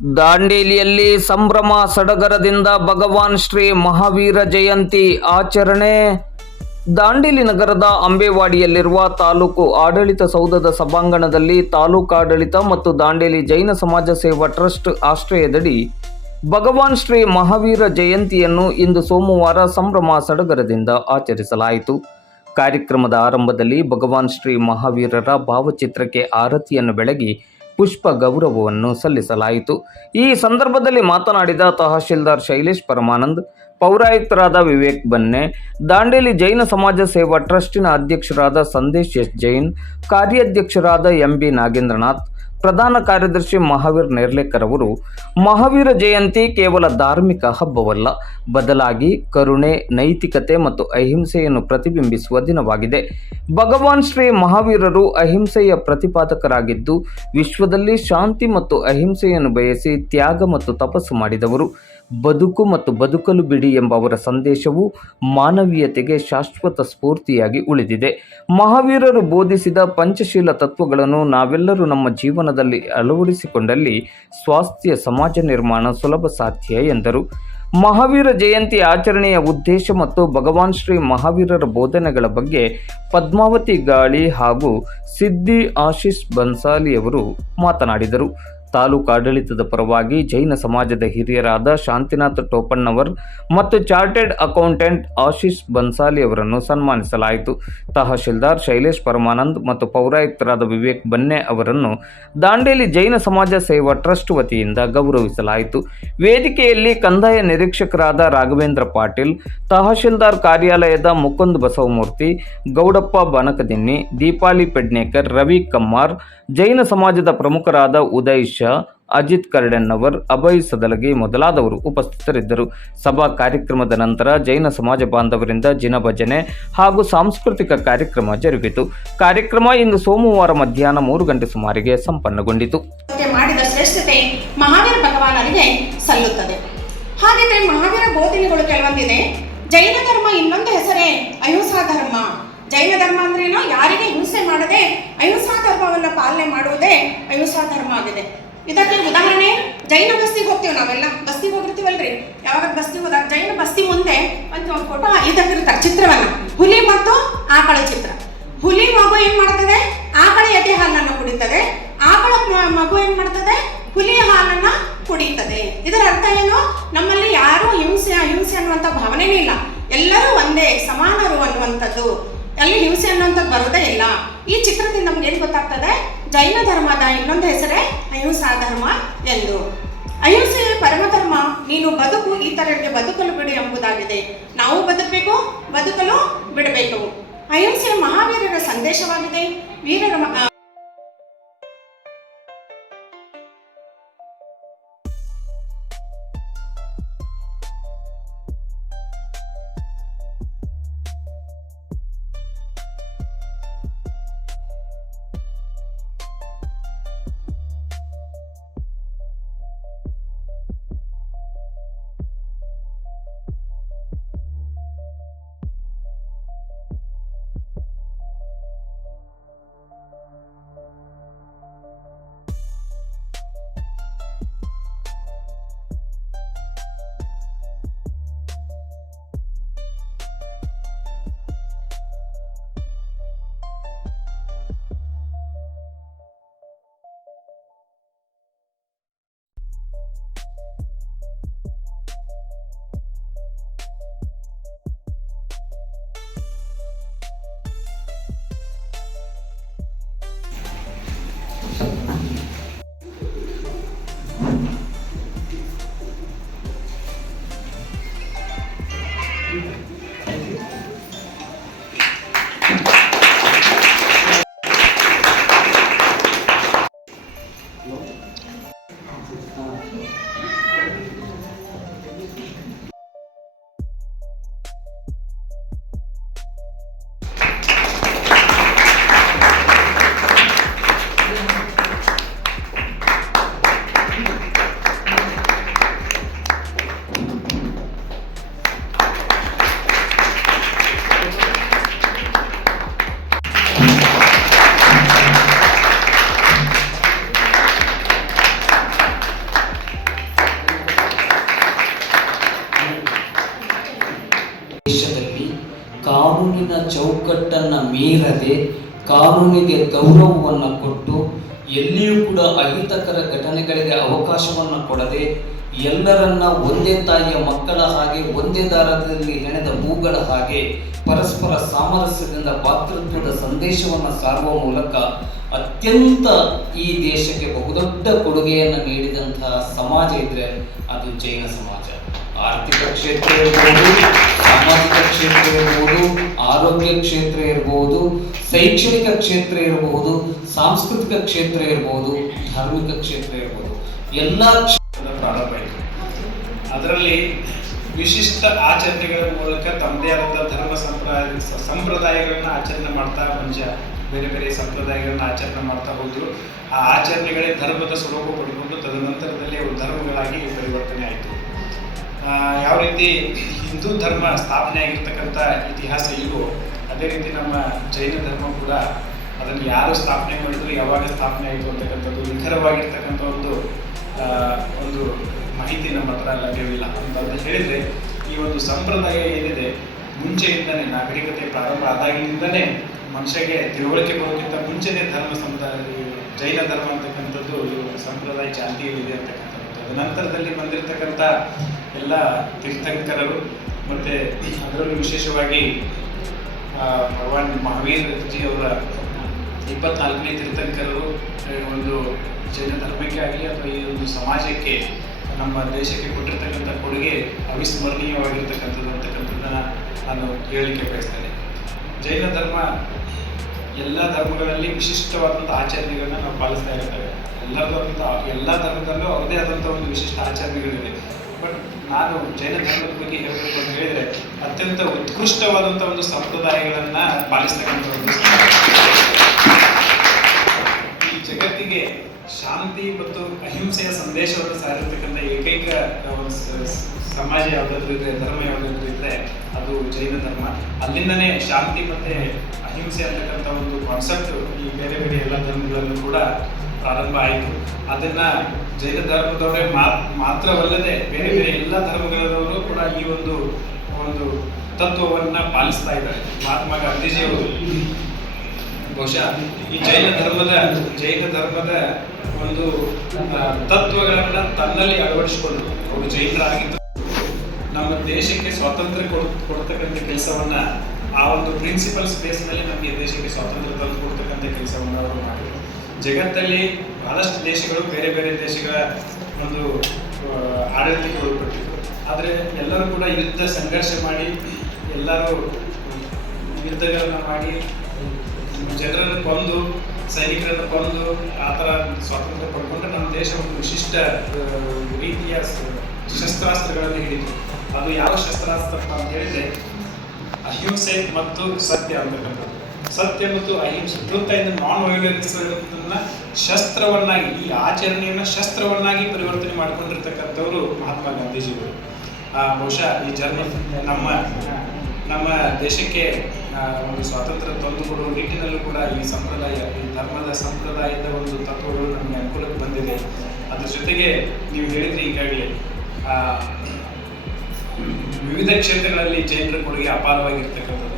ದಾಂಡೇಲಿಯಲ್ಲಿ ಸಂಭ್ರಮ ಸಡಗರದಿಂದ ಭಗವಾನ್ ಶ್ರೀ ಮಹಾವೀರ ಜಯಂತಿ ಆಚರಣೆ. ದಾಂಡೇಲಿ ನಗರದ ಅಂಬೇವಾಡಿಯಲ್ಲಿರುವ ತಾಲೂಕು ಆಡಳಿತ ಸೌಧದ ಸಭಾಂಗಣದಲ್ಲಿ ತಾಲೂಕಾಡಳಿತ ಮತ್ತು ದಾಂಡೇಲಿ ಜೈನ ಸಮಾಜ ಸೇವಾ ಟ್ರಸ್ಟ್ ಆಶ್ರಯದಡಿ ಭಗವಾನ್ ಶ್ರೀ ಮಹಾವೀರ ಜಯಂತಿಯನ್ನು ಇಂದು ಸೋಮವಾರ ಸಂಭ್ರಮ ಸಡಗರದಿಂದ ಆಚರಿಸಲಾಯಿತು. ಕಾರ್ಯಕ್ರಮದ ಆರಂಭದಲ್ಲಿ ಭಗವಾನ್ ಶ್ರೀ ಮಹಾವೀರರ ಭಾವಚಿತ್ರಕ್ಕೆ ಆರತಿಯನ್ನು ಬೆಳಗಿ ಪುಷ್ಪ ಗೌರವವನ್ನು ಸಲ್ಲಿಸಲಾಯಿತು. ಈ ಸಂದರ್ಭದಲ್ಲಿ ಮಾತನಾಡಿದ ತಹಶೀಲ್ದಾರ್ ಶೈಲೇಶ್ ಪರಮಾನಂದ್, ಪೌರಾಯುಕ್ತರಾದ ವಿವೇಕ್ ಬನ್ನೆ, ದಾಂಡೇಲಿ ಜೈನ ಸಮಾಜ ಸೇವಾ ಟ್ರಸ್ಟಿನ ಅಧ್ಯಕ್ಷರಾದ ಸಂದೇಶ್ ಎಸ್ ಜೈನ್, ಕಾರ್ಯಾಧ್ಯಕ್ಷರಾದ ಎಂಬಿ ನಾಗೇಂದ್ರನಾಥ್, ಪ್ರಧಾನ ಕಾರ್ಯದರ್ಶಿ ಮಹಾವೀರ್ ನೇರ್ಲೇಕರ್ ಅವರು, ಮಹಾವೀರ ಜಯಂತಿ ಕೇವಲ ಧಾರ್ಮಿಕ ಹಬ್ಬವಲ್ಲ, ಬದಲಾಗಿ ಕರುಣೆ, ನೈತಿಕತೆ ಮತ್ತು ಅಹಿಂಸೆಯನ್ನು ಪ್ರತಿಬಿಂಬಿಸುವ ದಿನವಾಗಿದೆ. ಭಗವಾನ್ ಶ್ರೀ ಮಹಾವೀರರು ಅಹಿಂಸೆಯ ಪ್ರತಿಪಾದಕರಾಗಿದ್ದು, ವಿಶ್ವದಲ್ಲಿ ಶಾಂತಿ ಮತ್ತು ಅಹಿಂಸೆಯನ್ನು ಬಯಸಿ ತ್ಯಾಗ ಮತ್ತು ತಪಸ್ಸು ಮಾಡಿದವರು. ಬದುಕು ಮತ್ತು ಬದುಕಲು ಬಿಡಿ ಎಂಬ ಅವರ ಸಂದೇಶವು ಮಾನವೀಯತೆಗೆ ಶಾಶ್ವತ ಸ್ಫೂರ್ತಿಯಾಗಿ ಉಳಿದಿದೆ. ಮಹಾವೀರರು ಬೋಧಿಸಿದ ಪಂಚಶೀಲ ತತ್ವಗಳನ್ನು ನಾವೆಲ್ಲರೂ ನಮ್ಮ ಜೀವನದಲ್ಲಿ ಅಳವಡಿಸಿಕೊಂಡಲ್ಲಿ ಸ್ವಾಸ್ಥ್ಯ ಸಮಾಜ ನಿರ್ಮಾಣ ಸುಲಭ ಸಾಧ್ಯ ಎಂದರು. ಮಹಾವೀರ ಜಯಂತಿ ಆಚರಣೆಯ ಉದ್ದೇಶ ಮತ್ತು ಭಗವಾನ್ ಶ್ರೀ ಮಹಾವೀರರ ಬೋಧನೆಗಳ ಬಗ್ಗೆ ಪದ್ಮಾವತಿ ಗಾಳಿ ಹಾಗೂ ಸಿದ್ದಿ ಆಶೀಶ್ ಬನ್ಸಾಲಿ ಅವರು ಮಾತನಾಡಿದರು. ತಾಲೂಕು ಆಡಳಿತದ ಪರವಾಗಿ ಜೈನ ಸಮಾಜದ ಹಿರಿಯರಾದ ಶಾಂತಿನಾಥ್ ಟೋಪಣ್ಣವರ್ ಮತ್ತು ಚಾರ್ಟೆಡ್ ಅಕೌಂಟೆಂಟ್ ಆಶೀಶ್ ಬನ್ಸಾಲಿ ಅವರನ್ನು ಸನ್ಮಾನಿಸಲಾಯಿತು. ತಹಶೀಲ್ದಾರ್ ಶೈಲೇಶ್ ಪರಮಾನಂದ್ ಮತ್ತು ಪೌರಾಯುಕ್ತರಾದ ವಿವೇಕ್ ಬನ್ನೆ ಅವರನ್ನು ದಾಂಡೇಲಿ ಜೈನ ಸಮಾಜ ಸೇವಾ ಟ್ರಸ್ಟ್ ವತಿಯಿಂದ ಗೌರವಿಸಲಾಯಿತು. ವೇದಿಕೆಯಲ್ಲಿ ಕಂದಾಯ ನಿರೀಕ್ಷಕರಾದ ರಾಘವೇಂದ್ರ ಪಾಟೀಲ್, ತಹಶೀಲ್ದಾರ್ ಕಾರ್ಯಾಲಯದ ಮುಕುಂದ್ ಬಸವಮೂರ್ತಿ, ಗೌಡಪ್ಪ ಬನಕದಿನ್ನಿ, ದೀಪಾಲಿ ಪೆಡ್ನೇಕರ್, ರವಿ ಕಮ್ಮಾರ್, ಜೈನ ಸಮಾಜದ ಪ್ರಮುಖರಾದ ಉದಯ್ ಶಾ, ಅಜಿತ್ ಕರ್ಡೆನ್ನವರ್, ಅಭಯ್ ಸದಲಗಿ ಮೊದಲಾದವರು ಉಪಸ್ಥಿತರಿದ್ದರು. ಸಭಾ ಕಾರ್ಯಕ್ರಮದ ನಂತರ ಜೈನ ಸಮಾಜ ಬಾಂಧವರಿಂದ ಜಿನಭಜನೆ ಹಾಗೂ ಸಾಂಸ್ಕೃತಿಕ ಕಾರ್ಯಕ್ರಮ ಜರುಗಿತು. ಕಾರ್ಯಕ್ರಮ ಇಂದು ಸೋಮವಾರ ಮಧ್ಯಾಹ್ನ 3 ಗಂಟೆ ಸುಮಾರಿಗೆ ಸಂಪನ್ನಗೊಂಡಿತು. ಮಾಡಿದ ಶ್ರೇಷ್ಠತೆ ಮಹಾವೀರ ಭಗವಾನರಿಗೆ ಸಲ್ಲುತ್ತದೆ. ಹಾಗಿದ್ರೆ ಮಹಾವೀರ ಬೋಧನೆಗಳು ಕೆಲವೊಂದಿದೆ. ಜೈನ ಧರ್ಮ ಇನ್ನೊಂದು ಹೆಸರೇ ಅಹಿಂಸಾ ಧರ್ಮ. ಜೈನ ಧರ್ಮ ಅಂದ್ರೇನು? ಯಾರಿಗೆ ಹಿಂಸೆ ಮಾಡದೆ ಅಹಿಂಸಾ ಧರ್ಮವನ್ನು ಪಾಲನೆ ಮಾಡುವುದೇ ಅಹಿಂಸಾ ಧರ್ಮ ಆಗಿದೆ. ಇದಕ್ಕೆ ಉದಾಹರಣೆ, ಜೈನ ಬಸ್ತಿಗೆ ಹೋಗ್ತೀವಿ ನಾವೆಲ್ಲ, ಬಸ್ತಿಗೆ ಹೋಗಿರ್ತೀವಲ್ರಿ, ಯಾವಾಗ ಬಸ್ತಿಗೆ ಹೋದಾಗ ಜೈನ ಬಸ್ತಿ ಮುಂದೆ ಒಂದು ಫೋಟೋ ಇದಕ್ಕಿರ್ತಾರೆ ಚಿತ್ರವನ್ನ, ಹುಲಿ ಮತ್ತು ಆಕಳ ಚಿತ್ರ. ಹುಲಿ ಮಗು ಏನ್ ಮಾಡ್ತದೆ? ಆಕಳ ಎದೆ ಹಾಲನ್ನು ಕುಡಿತದೆ. ಆಕಳ ಮಗು ಏನ್ ಮಾಡ್ತದೆ? ಹುಲಿಯ ಹಾಲನ್ನ ಕುಡಿಯುತ್ತದೆ. ಇದರ ಅರ್ಥ ಏನು? ನಮ್ಮಲ್ಲಿ ಯಾರು ಹಿಂಸೆ ಅಹಿಂಸೆ ಅನ್ನುವಂಥ ಭಾವನೆನೇ ಇಲ್ಲ, ಎಲ್ಲರೂ ಒಂದೇ, ಸಮಾನರು ಅನ್ನುವಂಥದ್ದು. ಅಲ್ಲಿ ಹಿಂಸೆ ಅನ್ನುವಂಥದ್ದು ಬರೋದೇ ಇಲ್ಲ. ಈ ಚಿತ್ರದಿಂದ ನಮ್ಗೆ ಏನು ಗೊತ್ತಾಗ್ತದೆ? ಜೈನ ಧರ್ಮದ ಇನ್ನೊಂದು ಹೆಸರೇ ಅಹಿಂಸಾ ಧರ್ಮ ಎಂದು. ಅಹಿಂಸೆ ಪರಮಧರ್ಮ, ನೀನು ಬದುಕು, ಇತರರಿಗೆ ಬದುಕಲು ಬಿಡು ಎಂಬುದಾಗಿದೆ. ನಾವು ಬದುಕಬೇಕು, ಬದುಕಲು ಬಿಡಬೇಕು. ಅಹಿಂಸೆ ಮಹಾವೀರರ ಸಂದೇಶವಾಗಿದೆ. ವೀರರ ಕಾನೂನಿನ ಚೌಕಟ್ಟನ್ನು ಮೀರದೆ ಕಾನೂನಿಗೆ ಗೌರವವನ್ನು ಕೊಟ್ಟು ಎಲ್ಲಿಯೂ ಕೂಡ ಅಹಿತಕರ ಘಟನೆಗಳಿಗೆ ಅವಕಾಶವನ್ನು ಕೊಡದೆ ಎಲ್ಲರನ್ನ ಒಂದೇ ತಾಯಿಯ ಮಕ್ಕಳ ಹಾಗೆ ಒಂದೇ ದಾರದಲ್ಲಿ ಹೆಣೆದ ಹೂಗಳ ಹಾಗೆ ಪರಸ್ಪರ ಸಾಮರಸ್ಯದಿಂದ ಭಾತೃತ್ವದ ಸಂದೇಶವನ್ನು ಸಾರುವ ಮೂಲಕ ಅತ್ಯಂತ ಈ ದೇಶಕ್ಕೆ ಬಹುದೊಡ್ಡ ಕೊಡುಗೆಯನ್ನು ನೀಡಿದಂತಹ ಸಮಾಜ ಇದ್ರೆ ಅದು ಜೈನ ಸಮಾಜ. ಆರ್ಥಿಕ ಕ್ಷೇತ್ರ ಇರ್ಬೋದು, ಸಾಮಾಜಿಕ ಕ್ಷೇತ್ರ ಇರ್ಬೋದು, ಆರೋಗ್ಯ ಕ್ಷೇತ್ರ ಇರ್ಬೋದು, ಶೈಕ್ಷಣಿಕ ಕ್ಷೇತ್ರ ಇರಬಹುದು, ಸಾಂಸ್ಕೃತಿಕ ಕ್ಷೇತ್ರ ಇರ್ಬೋದು, ಧಾರ್ಮಿಕ ಕ್ಷೇತ್ರ ಇರ್ಬೋದು, ಎಲ್ಲ ಪ್ರಾರಂಭ ಆಯಿತು. ಅದರಲ್ಲಿ ವಿಶಿಷ್ಟ ಆಚರಣೆಗಳ ಮೂಲಕ ತಮ್ಮದೇ ಆದಂಥ ಧರ್ಮ ಸಂಪ್ರದಾಯಗಳನ್ನ ಆಚರಣೆ ಮಾಡ್ತಾ ಬೇರೆ ಬೇರೆ ಸಂಪ್ರದಾಯಗಳನ್ನ ಆಚರಣೆ ಮಾಡ್ತಾ ಹೋದ್ರು. ಆ ಆಚರಣೆಗಳೇ ಧರ್ಮದ ಸ್ವರೂಪ ಪಡ್ಕೊಂಡು ತದನಂತರದಲ್ಲಿ ಅವು ಧರ್ಮಗಳಾಗಿ ಪರಿವರ್ತನೆ ಆಯಿತು. ಯಾವ ರೀತಿ ಹಿಂದೂ ಧರ್ಮ ಸ್ಥಾಪನೆ ಆಗಿರ್ತಕ್ಕಂಥ ಇತಿಹಾಸ ಇಲ್ವೋ ಅದೇ ರೀತಿ ನಮ್ಮ ಜೈನ ಧರ್ಮ ಕೂಡ ಅದನ್ನು ಯಾರು ಸ್ಥಾಪನೆ ಮಾಡಿದ್ರು, ಯಾವಾಗ ಸ್ಥಾಪನೆ ಆಯಿತು ಅಂತಕ್ಕಂಥದ್ದು ನಿಖರವಾಗಿರ್ತಕ್ಕಂಥ ಒಂದು ಮಾಹಿತಿ ನಮ್ಮ ಹತ್ರ ಲಭ್ಯವಿಲ್ಲ ಅಂತ ಹೇಳಿದರೆ, ಈ ಒಂದು ಸಂಪ್ರದಾಯ ಏನಿದೆ ಮುಂಚೆಯಿಂದನೇ ನಾಗರಿಕತೆ ಪ್ರಾರಂಭ ಆದಾಗಿನಿಂದನೇ ಮನುಷ್ಯಗೆ ತಿಳುವಳಿಕೆ ಬರೋಕ್ಕಿಂತ ಮುಂಚೆನೇ ಜೈನ ಧರ್ಮ ಅಂತಕ್ಕಂಥದ್ದು ಸಂಪ್ರದಾಯ ಚಾಲ್ತಿಯಲ್ಲಿದೆ ಅಂತಕ್ಕಂಥದ್ದು. ನಂತರದಲ್ಲಿ ಬಂದಿರತಕ್ಕಂಥ ಎಲ್ಲ ತೀರ್ಥಂಕರರು ಮತ್ತು ಅದರಲ್ಲೂ ವಿಶೇಷವಾಗಿ ಭಗವಾನ್ ಮಹಾವೀರಜಿ ಅವರ 24ನೇ ತೀರ್ಥಂಕರರು ಒಂದು ಜೈನ ಧರ್ಮಕ್ಕೆ ಆಗಲಿ ಅಥವಾ ಈ ಒಂದು ಸಮಾಜಕ್ಕೆ ನಮ್ಮ ದೇಶಕ್ಕೆ ಕೊಟ್ಟಿರ್ತಕ್ಕಂಥ ಕೊಡುಗೆ ಅವಿಸ್ಮರಣೀಯವಾಗಿರ್ತಕ್ಕಂಥದ್ದು ಅಂತಕ್ಕಂಥದ್ದನ್ನು ನಾನು ಹೇಳಲಿಕ್ಕೆ ಬಯಸ್ತೇನೆ. ಜೈನ ಧರ್ಮ ಎಲ್ಲ ಧರ್ಮಗಳಲ್ಲಿ ವಿಶಿಷ್ಟವಾದಂಥ ಆಚರಣೆಗಳನ್ನ ನಾವು ಪಾಲಿಸ್ತಾ ಇರ್ತೇವೆ. ಎಲ್ಲ ಧರ್ಮದಲ್ಲೂ ಅವರದೇ ಆದಂಥ ಒಂದು ವಿಶಿಷ್ಟ ಆಚರಣೆಗಳಿವೆ. ಬಟ್ ನಾನು ಜೈನ ಧರ್ಮದ ಬಗ್ಗೆ ಹೇಳಬೇಕು ಅಂತ ಹೇಳಿದರೆ ಅತ್ಯಂತ ಉತ್ಕೃಷ್ಟವಾದಂಥ ಒಂದು ಸಂಪ್ರದಾಯಗಳನ್ನು ಪಾಲಿಸ್ತಕ್ಕಂಥ ಒಂದು ಈ ಜಗತ್ತಿಗೆ ಶಾಂತಿ ಮತ್ತು ಅಹಿಂಸೆಯ ಸಂದೇಶವನ್ನು ಸಾರಿರ್ತಕ್ಕಂಥ ಏಕೈಕ ಒಂದು ಸಮಾಜ ಯಾವುದಾದ್ರೂ ಇದ್ರೆ, ಧರ್ಮ ಯಾವುದಾದ್ರೂ ಇದ್ರೆ ಅದು ಜೈನ ಧರ್ಮ. ಅಲ್ಲಿಂದನೇ ಶಾಂತಿ ಮತ್ತು ಅಹಿಂಸೆ ಅಂತಕ್ಕಂಥ ಒಂದು ಕಾನ್ಸೆಪ್ಟ್ ಈ ಬೇರೆ ಬೇರೆ ಎಲ್ಲ ಧರ್ಮಗಳಲ್ಲೂ ಕೂಡ ಪ್ರಾರಂಭ ಆಯಿತು. ಅದನ್ನು ಜೈನ ಧರ್ಮದವರೇ ಮಾತ್ರವಲ್ಲದೆ ಬೇರೆ ಬೇರೆ ಎಲ್ಲ ಧರ್ಮಗಳವರು ಕೂಡ ಈ ಒಂದು ತತ್ವವನ್ನು ಪಾಲಿಸ್ತಾ ಇದ್ದಾರೆ. ಮಹಾತ್ಮ ಗಾಂಧೀಜಿಯವರು ಬಹುಶಃ ಈ ಜೈನ ಧರ್ಮದ ಒಂದು ತತ್ವಗಳನ್ನು ತನ್ನಲ್ಲಿ ಅಳವಡಿಸಿಕೊಂಡು ಅವರು ಜೈನರಾಗಿದ್ದು ನಮ್ಮ ದೇಶಕ್ಕೆ ಸ್ವಾತಂತ್ರ್ಯ ಕೊಡ್ತಕ್ಕಂಥ ಕೆಲಸವನ್ನ ಆ ಒಂದು ಪ್ರಿನ್ಸಿಪಲ್ ಸ್ಪೇಸ್ನಲ್ಲಿ ನಮಗೆ ದೇಶಕ್ಕೆ ಸ್ವಾತಂತ್ರ್ಯ ತಂದು ಕೊಡ್ತಕ್ಕಂಥ ಕೆಲಸವನ್ನು ಅವರು ಮಾಡಿದರು. ಜಗತ್ತಲ್ಲಿ ಬಹಳಷ್ಟು ದೇಶಗಳು ಬೇರೆ ಬೇರೆ ದೇಶಗಳ ಒಂದು ಆಡಳಿತಕ್ಕೆ ಒಳಪಟ್ಟಿದ್ರು. ಆದರೆ ಎಲ್ಲರೂ ಕೂಡ ಯುದ್ಧ ಸಂಘರ್ಷ ಮಾಡಿ ಎಲ್ಲರೂ ಯುದ್ಧಗಳನ್ನು ಮಾಡಿ ಜನರನ್ನು ಕೊಂದು ಸೈನಿಕರನ್ನು ಕೊಂದು ಆ ಥರ ಸ್ವಾತಂತ್ರ್ಯ ಪಡ್ಕೊಂಡ್ರೆ ನಮ್ಮ ದೇಶ ಒಂದು ವಿಶಿಷ್ಟ ರೀತಿಯ ಶಸ್ತ್ರಾಸ್ತ್ರಗಳನ್ನು ಹಿಡಿತು. ಅದು ಯಾವ ಶಸ್ತ್ರಾಸ್ತ್ರ ಅಂತ ಹೇಳಿದರೆ ಅಹಿಂಸೆ ಮತ್ತು ಸತ್ಯ ಅಂತಕ್ಕಂಥದ್ದು. ಸತ್ಯ ಮತ್ತು ಅಹಿಂಸೆ ಟ್ರೂತ್ ಆ್ಯಂಡ್ ನಾನ್ ವೈಲೆನ್ಸ್ ಶಸ್ತ್ರವನ್ನಾಗಿ, ಈ ಆಚರಣೆಯನ್ನು ಶಸ್ತ್ರವನ್ನಾಗಿ ಪರಿವರ್ತನೆ ಮಾಡಿಕೊಂಡಿರ್ತಕ್ಕಂಥವರು ಮಹಾತ್ಮ ಗಾಂಧೀಜಿಗಳು. ಬಹುಶಃ ಈ ಜರ್ನಿ ನಮ್ಮ ದೇಶಕ್ಕೆ ಒಂದು ಸ್ವಾತಂತ್ರ್ಯ ತಂದುಕೊಡುವ ನಿಟ್ಟಿನಲ್ಲೂ ಕೂಡ ಈ ಧರ್ಮದ ಸಂಪ್ರದಾಯದ ಒಂದು ತತ್ವಗಳು ನಮಗೆ ಅನುಕೂಲಕ್ಕೆ ಬಂದಿದೆ. ಅದ್ರ ಜೊತೆಗೆ ನೀವು ಹೇಳಿದ್ರಿ ಈಗಾಗಲೇ ವಿವಿಧ ಕ್ಷೇತ್ರಗಳಲ್ಲಿ ಜೈನರ ಕೊಡುಗೆ ಅಪಾರವಾಗಿರ್ತಕ್ಕಂಥದ್ದು.